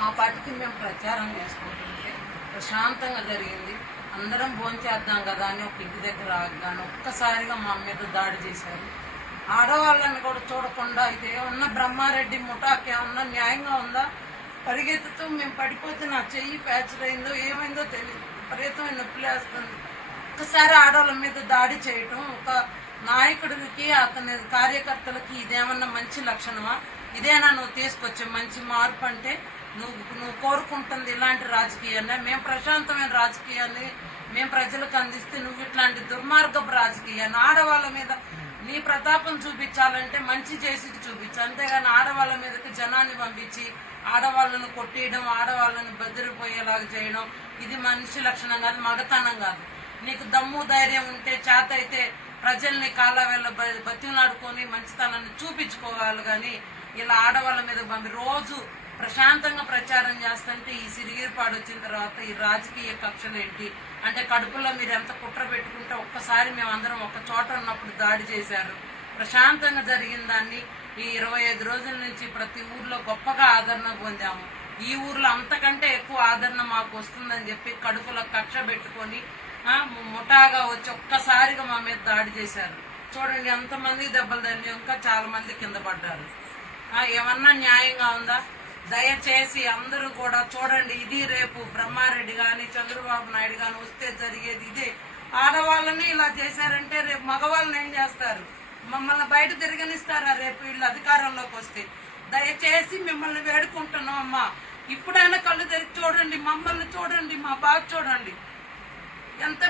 మా పార్టీకి మేము ప్రచారం చేసుకుంటుంటే ప్రశాంతంగా జరిగింది అందరం భోంచేద్దాం కదా అని ఒక ఇంటి దగ్గర ఆగాను ఒక్కసారిగా మా మీద దాడి చేశారు ఆడవాళ్ళని కూడా చూడకుండా అయితే ఉన్న బ్రహ్మారెడ్డి ముఠాకి ఏమన్నా న్యాయంగా ఉందా పరిగెత్తుతూ మేము పడిపోతే నా చెయ్యి ఫ్యాచర్ అయిందో ఏమైందో తెలియదు విపరీతమైన నొప్పి లేస్తుంది ఒక్కసారి ఆడవాళ్ళ మీద దాడి చేయటం ఒక నాయకుడికి అతని కార్యకర్తలకి ఇదేమన్నా మంచి లక్షణమా ఇదేనా నువ్వు తీసుకొచ్చే మంచి మార్పు అంటే నువ్వు నువ్వు కోరుకుంటుంది ఇలాంటి రాజకీయాన్ని మేము ప్రశాంతమైన రాజకీయాన్ని మేము ప్రజలకు అందిస్తే నువ్వు ఇట్లాంటి దుర్మార్గపు రాజకీయాన్ని ఆడవాళ్ళ మీద నీ ప్రతాపం చూపించాలంటే మంచి చేసి చూపించు అంతేగాని ఆడవాళ్ళ మీదకి జనాన్ని పంపించి ఆడవాళ్ళను కొట్టేయడం ఆడవాళ్ళను బెదిరిపోయేలాగా చేయడం ఇది మనిషి లక్షణం కాదు మగతనం కాదు నీకు దమ్ము ధైర్యం ఉంటే చేత అయితే ప్రజల్ని కాలవేళ్ళ బతిలాడుకొని మంచితనాన్ని చూపించుకోవాలి కానీ ఇలా ఆడవాళ్ళ మీద పంపి రోజు ప్రశాంతంగా ప్రచారం చేస్తుంటే ఈ సిరిగిరిపాడు వచ్చిన తర్వాత ఈ రాజకీయ కక్షలు ఏంటి అంటే కడుపులో మీరు ఎంత కుట్ర పెట్టుకుంటే ఒక్కసారి మేము అందరం ఒక చోట ఉన్నప్పుడు దాడి చేశారు ప్రశాంతంగా జరిగిన దాన్ని ఈ ఇరవై ఐదు రోజుల నుంచి ప్రతి ఊర్లో గొప్పగా ఆదరణ పొందాము ఈ ఊర్లో అంతకంటే ఎక్కువ ఆదరణ మాకు వస్తుందని చెప్పి కడుపులో కక్ష పెట్టుకొని ముఠాగా వచ్చి ఒక్కసారిగా మా మీద దాడి చేశారు చూడండి ఎంతమంది దెబ్బలు తండ్రి ఇంకా చాలా మంది కింద పడ్డారు ఏమన్నా న్యాయంగా ఉందా దయచేసి అందరూ కూడా చూడండి ఇది రేపు బ్రహ్మారెడ్డి కానీ చంద్రబాబు నాయుడు కానీ వస్తే జరిగేది ఇదే ఆడవాళ్ళని ఇలా చేశారంటే రేపు మగవాళ్ళని ఏం చేస్తారు మమ్మల్ని బయట తిరగనిస్తారా రేపు వీళ్ళు అధికారంలోకి వస్తే దయచేసి మిమ్మల్ని వేడుకుంటున్నాం అమ్మా ఇప్పుడైనా కళ్ళు తెరిచి చూడండి మమ్మల్ని చూడండి మా బాధ చూడండి ఎంత